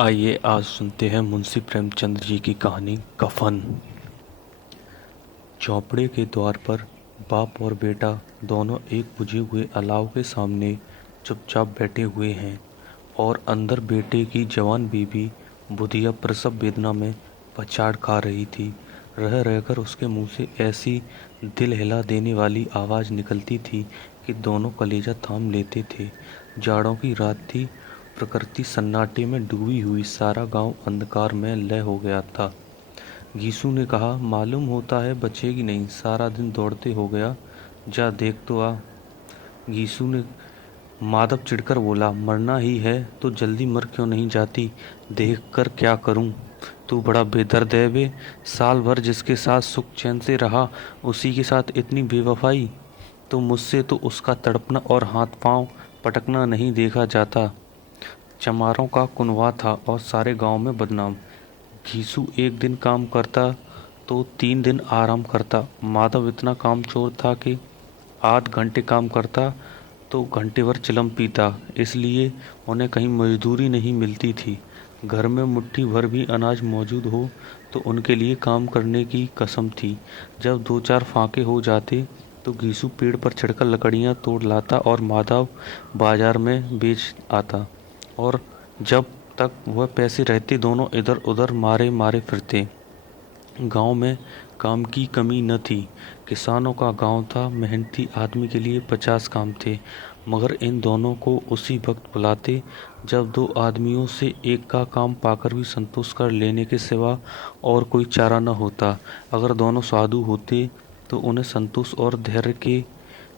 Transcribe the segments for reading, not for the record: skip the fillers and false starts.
आइए आज सुनते हैं मुंशी प्रेमचंद जी की कहानी कफन। झोंपड़े के द्वार पर बाप और बेटा दोनों एक बुझे हुए अलाव के सामने चुपचाप बैठे हुए हैं और अंदर बेटे की जवान बीबी बुधिया प्रसव वेदना में पछाड़ खा रही थी। रह रहकर उसके मुंह से ऐसी दिल हिला देने वाली आवाज़ निकलती थी कि दोनों कलेजा थाम लेते थे। जाड़ों की रात थी। प्रकृति सन्नाटे में डूबी हुई, सारा गांव अंधकार में लय हो गया था। गीसू ने कहा, मालूम होता है बचेगी नहीं, सारा दिन दौड़ते हो गया, जा देख तो आ। गीसू ने माधव चिढ़कर बोला, मरना ही है तो जल्दी मर क्यों नहीं जाती, देख कर क्या करूं। तू बड़ा बेदर्द है बे, साल भर जिसके साथ सुख चैन से रहा उसी के साथ इतनी बेवफाई। तो मुझसे तो उसका तड़पना और हाथ पांव पटकना नहीं देखा जाता। चमारों का कुनवा था और सारे गांव में बदनाम। घीसू एक दिन काम करता तो 3 दिन आराम करता। माधव इतना कामचोर था कि आध घंटे काम करता तो घंटे भर चिलम पीता, इसलिए उन्हें कहीं मजदूरी नहीं मिलती थी। घर में मुट्ठी भर भी अनाज मौजूद हो तो उनके लिए काम करने की कसम थी। जब 2-4 फाके हो जाते तो घीसू पेड़ पर चढ़कर लकड़ियां तोड़ लाता और माधव बाजार में बेच आता। और जब तक वह पैसे रहते दोनों इधर उधर मारे मारे फिरते। गांव में काम की कमी न थी। किसानों का गांव था, मेहनती आदमी के लिए 50 काम थे, मगर इन दोनों को उसी वक्त बुलाते जब 2 आदमियों से एक का काम पाकर भी संतोष कर लेने के सिवा और कोई चारा न होता। अगर दोनों साधु होते तो उन्हें संतोष और धैर्य के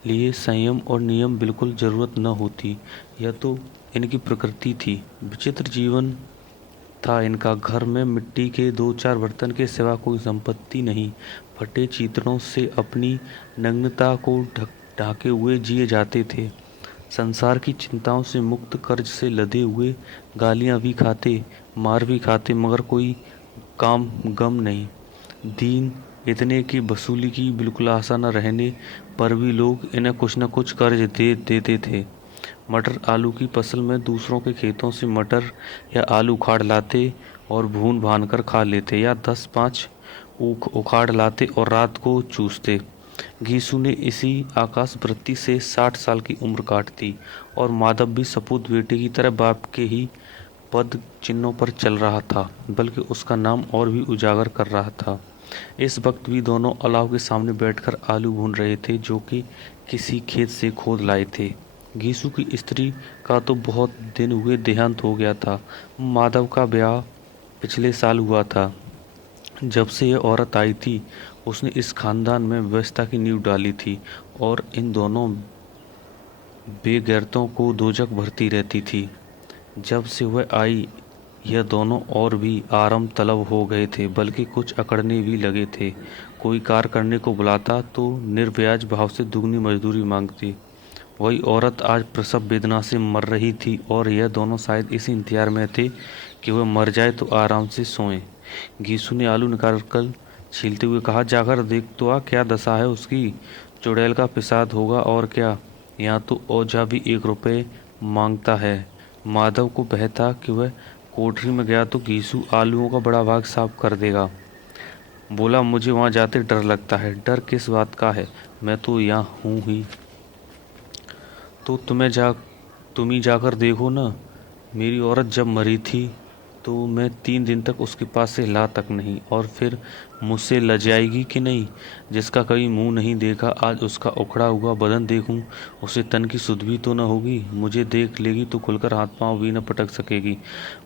लिए संयम और नियम बिल्कुल जरूरत न होती। यह तो इनकी प्रकृति थी। विचित्र जीवन था इनका। घर में मिट्टी के 2-4 बर्तन के सिवा कोई संपत्ति नहीं। फटे चीतड़ों से अपनी नग्नता को ढाके हुए जिए जाते थे। संसार की चिंताओं से मुक्त, कर्ज से लदे हुए, गालियां भी खाते, मार भी खाते, मगर कोई काम गम नहीं। दीन इतने की वसूली की बिल्कुल आशा न रहने पर भी लोग इन्हें कुछ न कुछ कर्ज दे देते थे। मटर आलू की फसल में दूसरों के खेतों से मटर या आलू उखाड़ लाते और भून भान कर खा लेते, या 10-5 ऊख उखाड़ लाते और रात को चूसते। घीसू ने इसी आकाश वृत्ति से 60 साल की उम्र काट दी और माधव भी सपूत बेटे की तरह बाप के ही पद चिन्हों पर चल रहा था, बल्कि उसका नाम और भी उजागर कर रहा था। इस वक्त भी दोनों अलाव के सामने बैठकर आलू भून रहे थे, जो कि किसी खेत से खोद लाए थे। घीसू की स्त्री का तो बहुत दिन हुए देहांत हो गया था। माधव का ब्याह पिछले साल हुआ था। जब से यह औरत आई थी उसने इस खानदान में व्यवस्था की नींव डाली थी और इन दोनों बेगैरतों को दोजख भरती रहती थी। जब से वह आई यह दोनों और भी आराम तलब हो गए थे, बल्कि कुछ अकड़ने भी लगे थे। कोई कार करने को बुलाता तो निर्व्याज भाव से दुगनी मजदूरी मांगती। वही औरत आज प्रसव वेदना से मर रही थी और यह दोनों शायद इसी इंतजार में थे कि वह मर जाए तो आराम से सोएं। गीसू ने आलू निकालकर छीलते हुए कहा, जाकर देख तो आ, क्या दशा है उसकी। चुड़ैल का पिसाद होगा और क्या। यहाँ तो ओझा भी 1 रुपये मांगता है। माधव को बहता कि वह कोठरी में गया तो गीसू आलूओं का बड़ा भाग साफ कर देगा। बोला, मुझे वहाँ जाते डर लगता है। डर किस बात का है, मैं तो यहाँ हूँ ही। तो तुम ही जाकर देखो ना। मेरी औरत जब मरी थी तो मैं 3 दिन तक उसके पास से हिला तक नहीं, और फिर मुझसे लजाएगी कि नहीं। जिसका कभी मुंह नहीं देखा आज उसका उखड़ा हुआ बदन देखूं, उसे तन की सुध भी तो न होगी। मुझे देख लेगी तो खुलकर हाथ पांव भी न पटक सकेगी।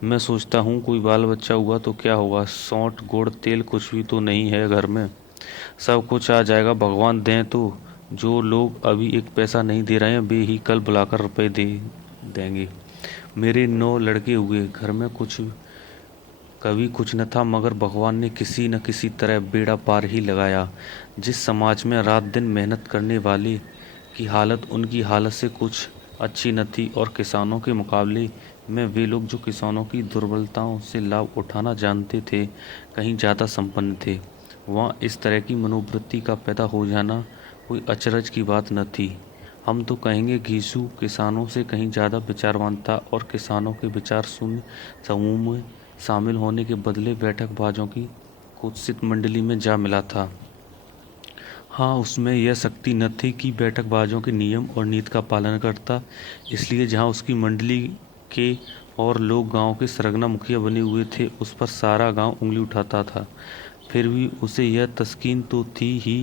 मैं सोचता हूँ कोई बाल बच्चा हुआ तो क्या होगा। सौंठ गुड़ तेल कुछ भी तो नहीं है घर में। सब कुछ आ जाएगा, भगवान दें तो। जो लोग अभी 1 पैसा नहीं दे रहे हैं वे ही कल बुलाकर रुपए दे देंगे। मेरे 9 लड़के हुए, घर में कभी कुछ न था, मगर भगवान ने किसी न किसी तरह बेड़ा पार ही लगाया। जिस समाज में रात दिन मेहनत करने वाले की हालत उनकी हालत से कुछ अच्छी न थी, और किसानों के मुकाबले में वे लोग जो किसानों की दुर्बलताओं से लाभ उठाना जानते थे कहीं ज़्यादा संपन्न थे। वहाँ इस तरह की मनोवृत्ति का पैदा हो जाना कोई अचरज की बात न थी। हम तो कहेंगे घीसू किसानों से कहीं ज़्यादा विचारवान था और किसानों के विचार शून्य समूह में शामिल होने के बदले बैठकबाजों की कुत्सित मंडली में जा मिला था। हाँ, उसमें यह शक्ति न थी कि बैठकबाजों के नियम और नीति का पालन करता, इसलिए जहाँ उसकी मंडली के और लोग गांव के सरगना मुखिया बने हुए थे, उस पर सारा गांव उंगली उठाता था। फिर भी उसे यह तस्कीन तो थी ही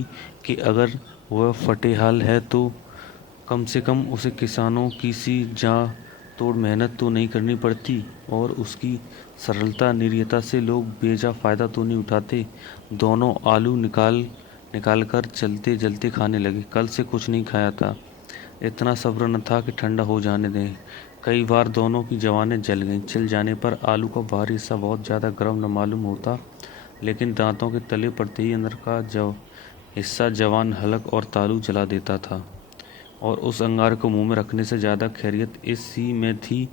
कि अगर वह फटेहाल है तो कम से कम उसे किसानों की सी जां तोड़ मेहनत तो नहीं करनी पड़ती और उसकी सरलता निर्दयता से लोग बेजा फ़ायदा तो नहीं उठाते। दोनों आलू निकाल कर जलते जलते खाने लगे। कल से कुछ नहीं खाया था, इतना सब्र न था कि ठंडा हो जाने दें। कई बार दोनों की जवानें जल गईं। जल जाने पर आलू का बाहरी हिस्सा बहुत ज़्यादा गर्म न मालूम होता, लेकिन दांतों के तले पड़ते ही अंदर का हिस्सा जवान हलक और तालू जला देता था। और उस अंगार को मुंह में रखने से ज़्यादा खैरियत इसी में थी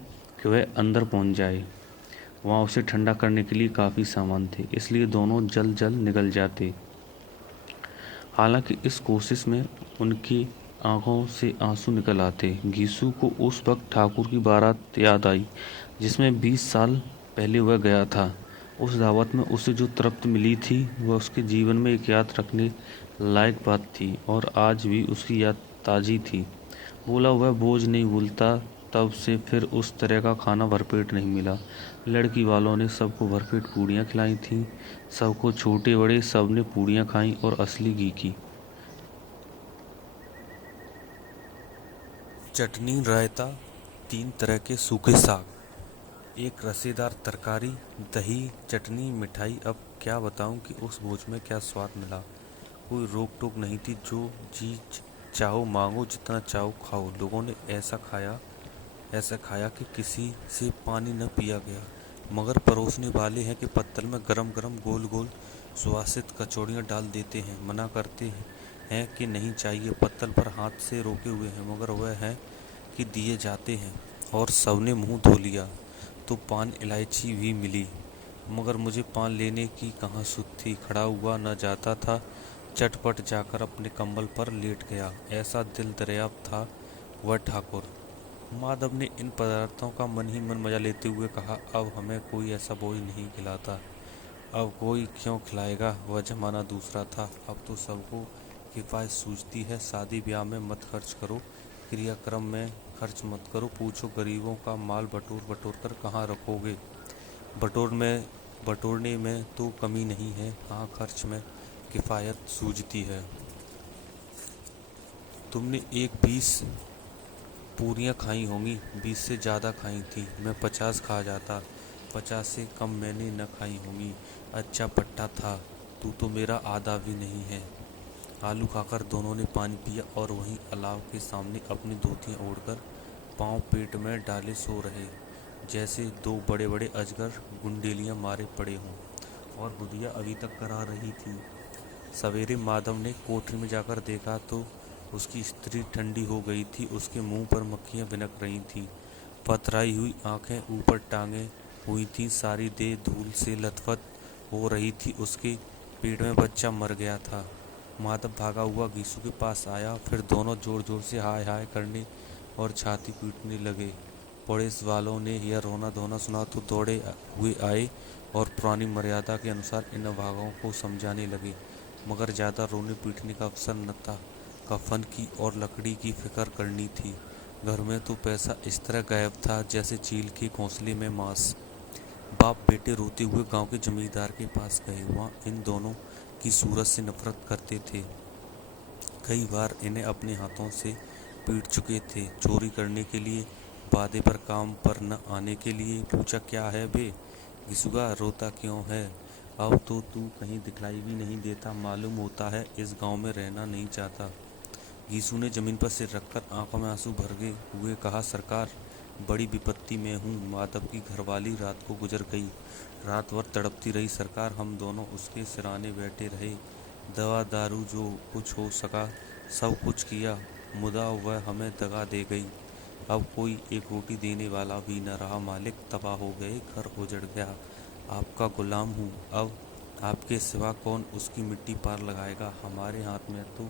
कि वह अंदर पहुंच जाए। वहाँ उसे ठंडा करने के लिए काफ़ी सामान थे, इसलिए दोनों जल जल निगल जाते। हालांकि इस कोशिश में उनकी आंखों से आंसू निकल आते। घीसू को उस वक्त ठाकुर की बारात याद आई, जिसमें 20 साल पहले वह गया था। उस दावत में उसे जो तृप्ति मिली थी, वह उसके जीवन में एक याद रखने लायक बात थी और आज भी उसकी याद ताज़ी थी। बोला वह बोझ नहीं भूलता। तब से फिर उस तरह का खाना भरपेट नहीं मिला। लड़की वालों ने सबको भरपेट पूड़ियाँ खिलाई थीं। सबको, छोटे बड़े सब ने पूड़ियाँ खाईं और असली घी की। चटनी, रायता, 3 तरह के सूखे साग, एक रसेदार तरकारी, दही, चटनी, मिठाई। अब क्या बताऊं कि उस भोज में क्या स्वाद मिला। कोई रोक टोक नहीं थी, जो चीज चाहो मांगो, जितना चाहो खाओ। लोगों ने ऐसा खाया कि किसी से पानी न पिया गया। मगर परोसने वाले हैं कि पत्तल में गरम गरम गोल गोल सुवासित कचौड़ियाँ डाल देते हैं। मना करते हैं कि नहीं चाहिए, पत्तल पर हाथ से रोके हुए हैं, मगर वह है कि दिए जाते हैं। और सबने मुंह धो लिया। तो पान इलायची भी मिली, मगर मुझे पान लेने की कहाँ सुध थी। खड़ा हुआ न जाता था, चटपट जाकर अपने कंबल पर लेट गया। ऐसा दिल दरियाफ्त था वह ठाकुर। माधव ने इन पदार्थों का मन ही मन मजा लेते हुए कहा, अब हमें कोई ऐसा बोझ नहीं खिलाता। अब कोई क्यों खिलाएगा, वह जमाना दूसरा था। अब तो सबको किफायत सूझती है। शादी ब्याह में मत खर्च करो, क्रियाक्रम में खर्च मत करो। पूछो गरीबों का माल बटोर बटोर कर कहाँ रखोगे। बटोरने में तो कमी नहीं है, हाँ खर्च में किफायत सूझती है। तुमने एक 20 पूरियाँ खाई होंगी, 20 से ज़्यादा खाई थी। मैं 50 खा जाता, 50 से कम मैंने न खाई होंगी। अच्छा पट्टा था, तू तो मेरा आधा भी नहीं है। आलू खाकर दोनों ने पानी पिया और वहीं अलाव के सामने अपनी धोतियाँ ओढ़कर पाँव पेट में डाले सो रहे, जैसे 2 बड़े बड़े अजगर गुंडेलियाँ मारे पड़े हों। और बुधिया अभी तक करा रही थी। सवेरे माधव ने कोठरी में जाकर देखा तो उसकी स्त्री ठंडी हो गई थी। उसके मुंह पर मक्खियाँ भिनक रही थीं। पथराई हुई आंखें ऊपर टांगे हुई थीं। सारी देह धूल से लथपथ हो रही थी। उसके पेट में बच्चा मर गया था। माधव भागा हुआ घीसू के पास आया। फिर दोनों जोर जोर से हाय हाय करने और छाती पीटने लगे। पड़ोस वालों ने यह रोना धोना सुना तो दौड़े हुए आए और पुरानी मर्यादा के अनुसार इन अभागों को समझाने लगे, मगर ज़्यादा रोने पीटने का अवसर न था। कफन की और लकड़ी की फिक्र करनी थी। घर में तो पैसा इस तरह गायब था जैसे चील के घोंसले में मांस। बाप बेटे रोते हुए गांव के जमींदार के पास गए। वहाँ इन दोनों की सूरत से नफरत करते थे। कई बार इन्हें अपने हाथों से पीट चुके थे। चोरी करने के लिए, वादे पर काम पर न आने के लिए। पूछा, क्या है बे घिसुआ, रोता क्यों है? अब तो तू कहीं दिखलाई भी नहीं देता। मालूम होता है इस गांव में रहना नहीं चाहता। घीसू ने जमीन पर सिर रखकर आंखों में आंसू भरे हुए कहा, सरकार, बड़ी विपत्ति में हूँ। माधव की घरवाली रात को गुजर गई। रात भर तड़पती रही सरकार। हम दोनों उसके सिराने बैठे रहे। दवा दारू जो कुछ हो सका सब कुछ किया, मुदा वह हमें दगा दे गई। अब कोई एक रोटी देने वाला भी न रहा। मालिक तबाह हो गए, घर उजड़ गया। आपका गुलाम हूँ। अब आपके सिवा कौन उसकी मिट्टी पार लगाएगा? हमारे हाथ में तो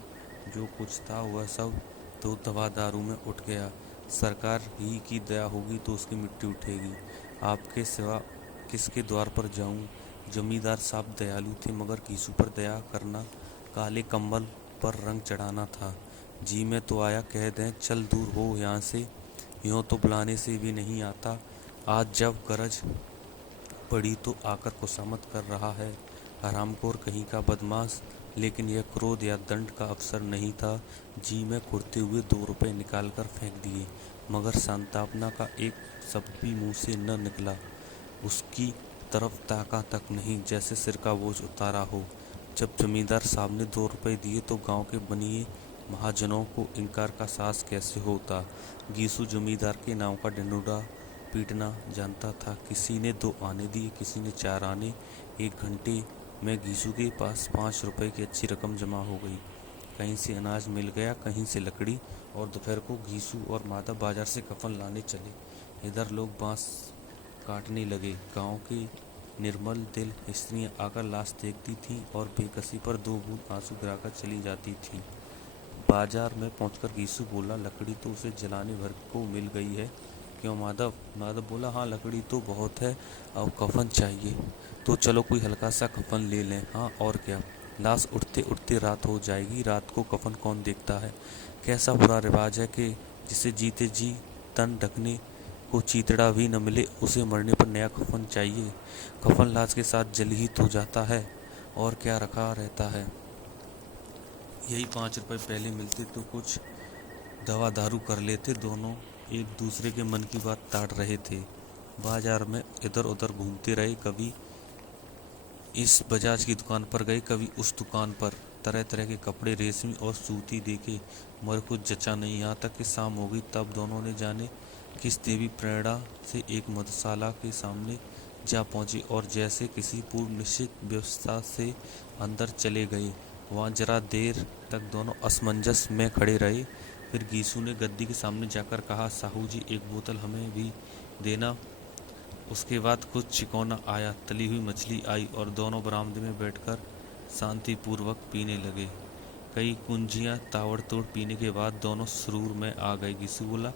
जो कुछ था वह सब तो दवा दारू में उठ गया। सरकार ही की दया होगी तो उसकी मिट्टी उठेगी। आपके सिवा किसके द्वार पर जाऊं? जमींदार साहब दयालु थे, मगर घीसू पर दया करना काले कंबल पर रंग चढ़ाना था। जी मैं तो आया, कह दें चल दूर हो यहाँ से, यूँ तो बुलाने से भी नहीं आता। आज जब गरज पड़ी तो आकर खुशामद कर रहा है। हरामखोर कहीं का बदमाश। लेकिन यह क्रोध या दंड का अवसर नहीं था। जी में कुड़ते हुए 2 रुपए निकालकर फेंक दिए, मगर सांत्वना का एक शब्द भी मुंह से न निकला। उसकी तरफ ताका तक नहीं, जैसे सिर का बोझ उतारा हो। जब जमींदार साहब ने 2 रुपए दिए तो गांव के बनिए महाजनों को इनकार का साहस कैसे होता। गीसू जमींदार के नाम का डंडोरा पीटना जानता था। किसी ने 2 आने दिए, किसी ने 4 आने। 1 घंटे में गीसू के पास 5 रुपए की अच्छी रकम जमा हो गई। कहीं से अनाज मिल गया, कहीं से लकड़ी, और दोपहर को गीसू और माधव बाजार से कफन लाने चले। इधर लोग बांस काटने लगे। गांव के निर्मल दिल स्त्रियां आकर लाश देखती थीं और बेकसी पर 2 बूंद आंसू गिराकर चली जाती थीं। बाजार में पहुंचकर गीसू बोला, लकड़ी तो उसे जलाने भर को मिल गई है, क्यों माधव? माधव बोला, हाँ लकड़ी तो बहुत है, अब कफन चाहिए। तो चलो कोई हल्का सा कफन ले लें। हाँ और क्या, लाश उठते उठते रात हो जाएगी। रात को कफन कौन देखता है? कैसा बुरा रिवाज है कि जिसे जीते जी तन ढकने को चीतड़ा भी न मिले, उसे मरने पर नया कफन चाहिए। कफन लाश के साथ जल ही तो जाता है, और क्या रखा रहता है। यही 5 रुपए पहले मिलते तो कुछ दवा दारू कर लेते। दोनों एक दूसरे के मन की बात ताड़ रहे थे। बाजार में इधर उधर घूमते रहे। कभी इस बजाज की दुकान पर गए, कभी उस दुकान पर। तरह तरह के कपड़े, रेशमी और सूती देखे, मगर कुछ जचा नहीं। यहाँ तक कि शाम हो गई, तब दोनों ने जाने किस देवी प्रेरणा से एक मधुशाला के सामने जा पहुंचे और जैसे किसी पूर्व निश्चित व्यवस्था से अंदर चले गए। वहाँ जरा देर तक दोनों असमंजस में खड़े रहे। फिर गीसू ने गद्दी के सामने जाकर कहा, साहू जी 1 बोतल हमें भी देना। उसके बाद कुछ चिकौना आया, तली हुई मछली आई, और दोनों बरामदे में बैठकर शांतिपूर्वक पीने लगे। कई कुंजियां ताबड़तोड़ पीने के बाद दोनों सुरूर में आ गए। गीसू बोला,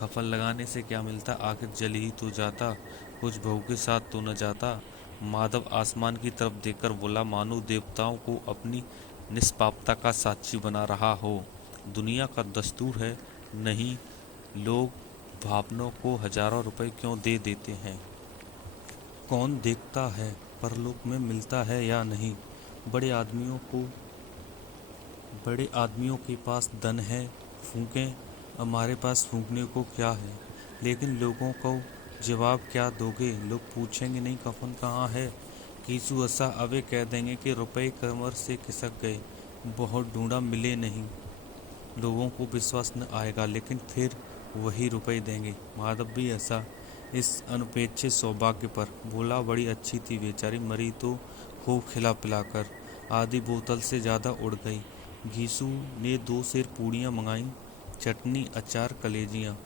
कफन लगाने से क्या मिलता, आखिर जल ही तो जाता, कुछ बहू के साथ तो न जाता। माधव आसमान की तरफ देखकर बोला, मानो देवताओं को अपनी निष्पापता का साक्षी बना रहा हो। दुनिया का दस्तूर है, नहीं लोग भावनों को हजारों रुपए क्यों दे देते हैं। कौन देखता है परलोक में मिलता है या नहीं। बड़े आदमियों के पास धन है, फूंकें, हमारे पास फूंकने को क्या है। लेकिन लोगों को जवाब क्या दोगे? लोग पूछेंगे नहीं कफन कहाँ है। कीसू हंसा, अबे कह देंगे कि रुपए कमर से खिसक गए, बहुत ढूंढा मिले नहीं। लोगों को विश्वास न आएगा, लेकिन फिर वही रुपए देंगे। माधव भी हंसा इस अनपेक्षित सौभाग्य पर। बोला, बड़ी अच्छी थी बेचारी, मरी तो खूब खिला पिलाकर, आधी बोतल से ज़्यादा उड़ गई। घीसू ने 2 सेर पूड़ियाँ मंगाई, चटनी, अचार, कलेजियाँ।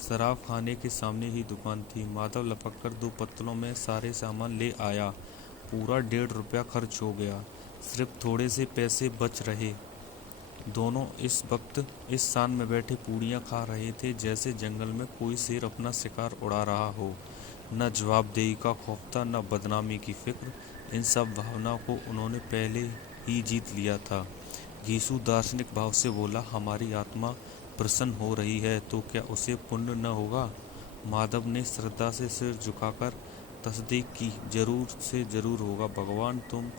शराब खाने के सामने ही दुकान थी। माधव लपक कर 2 पत्तलों में सारे सामान ले आया। पूरा 1.5 रुपया खर्च हो गया, सिर्फ थोड़े से पैसे बच रहे। दोनों इस वक्त इस शान में बैठे पूड़ियाँ खा रहे थे जैसे जंगल में कोई शेर अपना शिकार उड़ा रहा हो। न जवाबदेही का खौफ था, न बदनामी की फिक्र। इन सब भावनाओं को उन्होंने पहले ही जीत लिया था। गीसू दार्शनिक भाव से बोला, हमारी आत्मा प्रसन्न हो रही है तो क्या उसे पुण्य न होगा? माधव ने श्रद्धा से सिर झुकाकर तस्दीक की, जरूर से जरूर होगा भगवान, तुम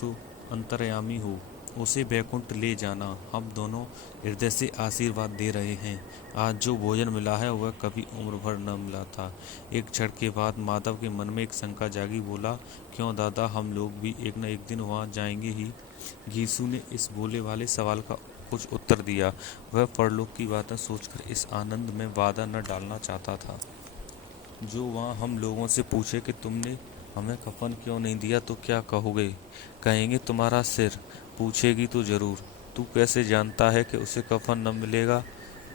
तो अंतर्यामी हो, उसे बैकुंठ ले जाना। हम दोनों हृदय से आशीर्वाद दे रहे हैं। आज जो भोजन मिला है वह कभी उम्र भर न मिला था। एक क्षण के बाद माधव के मन में एक शंका जागी। बोला, क्यों दादा, हम लोग भी एक न एक दिन वहाँ जाएंगे ही। गीसू ने इस भोले वाले सवाल का कुछ उत्तर दिया। वह परलोक की बातें सोचकर इस आनंद में वादा न डालना चाहता था। जो वहाँ हम लोगों से पूछे कि तुमने हमें कफन क्यों नहीं दिया तो क्या कहोगे? कहेंगे तुम्हारा सिर। पूछेगी तो जरूर। तू कैसे जानता है कि उसे कफन न मिलेगा?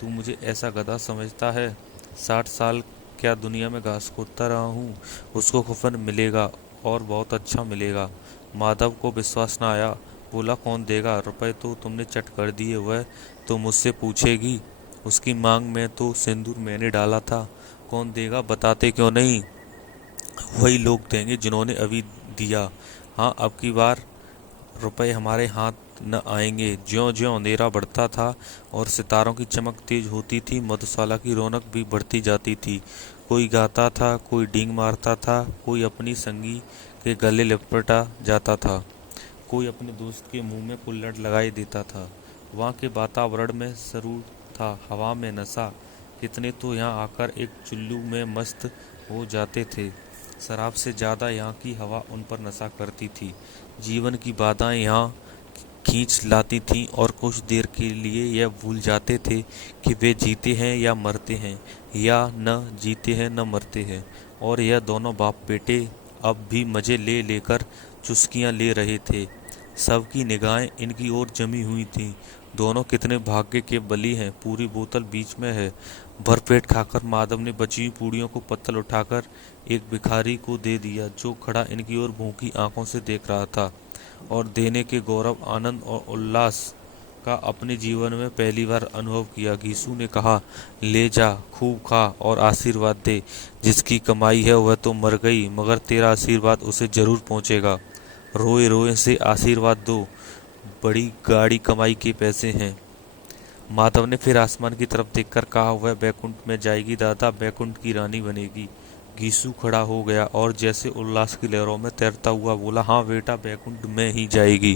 तू मुझे ऐसा गधा समझता है? 60 साल क्या दुनिया में घास खोदता रहा हूँ, उसको कफन मिलेगा, और बहुत अच्छा मिलेगा। माधव को विश्वास न आया। बोला, कौन देगा? रुपए तो तुमने चट कर दिए, वह तो मुझसे पूछेगी। उसकी मांग में तो सिंदूर मैंने डाला था, कौन देगा बताते क्यों नहीं? वही लोग देंगे जिन्होंने अभी दिया। हाँ, अब की बार रुपए हमारे हाथ न आएंगे। ज्यों ज्यों अंधेरा बढ़ता था और सितारों की चमक तेज होती थी, मधुशाला की रौनक भी बढ़ती जाती थी। कोई गाता था, कोई डींग मारता था, कोई अपनी संगी के गले लिपटा जाता था, कोई अपने दोस्त के मुंह में कुल्हड़ लगाई देता था। वहाँ के वातावरण में सरूर था, हवा में नशा। कितने तो यहाँ आकर एक चुल्लू में मस्त हो जाते थे। शराब से ज़्यादा यहाँ की हवा उन पर नशा करती थी। जीवन की बाधाएं यहाँ खींच लाती थीं और कुछ देर के लिए यह भूल जाते थे कि वे जीते हैं या मरते हैं, या न जीते हैं न मरते हैं। और यह दोनों बाप बेटे अब भी मज़े ले लेकर चुस्कियां ले रहे थे। सबकी निगाहें इनकी ओर जमी हुई थीं। दोनों कितने भाग्य के बली हैं। पूरी बोतल बीच में है। भरपेट खाकर माधव ने बची हुई पूड़ियों को पत्तल उठाकर एक भिखारी को दे दिया, जो खड़ा इनकी ओर भूखी आंखों से देख रहा था और देने के गौरव, आनंद और उल्लास का अपने जीवन में पहली बार अनुभव किया। घीसू ने कहा, ले जा, खूब खा और आशीर्वाद दे। जिसकी कमाई है वह तो मर गई, मगर तेरा आशीर्वाद उसे जरूर पहुंचेगा। रोए रोए से आशीर्वाद दो, बड़ी गाड़ी कमाई के पैसे हैं। माधव ने फिर आसमान की तरफ देखकर कहा, वह बैकुंठ में जाएगी दादा, बैकुंठ की रानी बनेगी। गीसू खड़ा हो गया और जैसे उल्लास की लहरों में तैरता हुआ बोला, हाँ बेटा, बैकुंठ में ही जाएगी।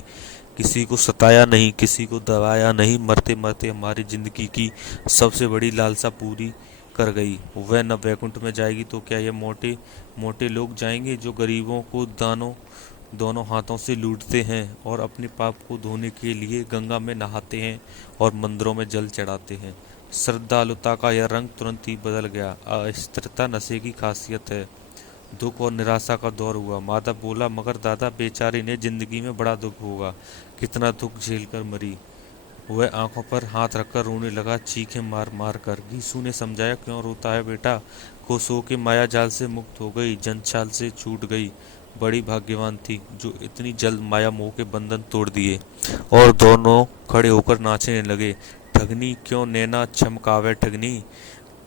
किसी को सताया नहीं, किसी को दबाया नहीं, मरते मरते हमारी जिंदगी की सबसे बड़ी लालसा पूरी कर गई। वह न बैकुंठ में जाएगी तो क्या ये मोटे मोटे लोग जाएंगे जो गरीबों को दानों दोनों हाथों से लूटते हैं और अपने पाप को धोने के लिए गंगा में नहाते हैं और मंदिरों में जल चढ़ाते हैं। श्रद्धालुता का यह रंग तुरंत ही बदल गया। अस्थिरता नशे की खासियत है। दुख और निराशा का दौर हुआ। माधव बोला, मगर दादा, बेचारी ने जिंदगी में बड़ा दुख होगा, कितना दुख झेल कर मरी। वह आंखों पर हाथ रखकर रोने लगा, चीखें मार मार कर। गीसू ने समझाया, क्यों रोता है बेटा, खुश हो के माया जाल से मुक्त हो गई, जंजाल से छूट गई। बड़ी भाग्यवान थी जो इतनी जल्द माया मोह के बंधन तोड़ दिए। और दोनों खड़े होकर नाचने लगे। ठगनी क्यों नैना चमकावे ठगनी।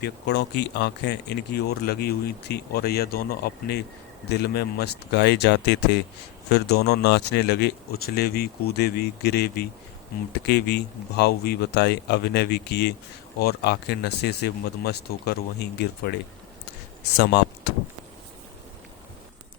पियक्कड़ों की आंखें इनकी ओर लगी हुई थी और यह दोनों अपने दिल में मस्त गाए जाते थे। फिर दोनों नाचने लगे, उछले भी, कूदे भी, गिरे भी, मुटके भी, भाव भी बताए, अभिनय भी किए और आखिर नशे से मदमस्त होकर वहीं गिर पड़े। समाप्त।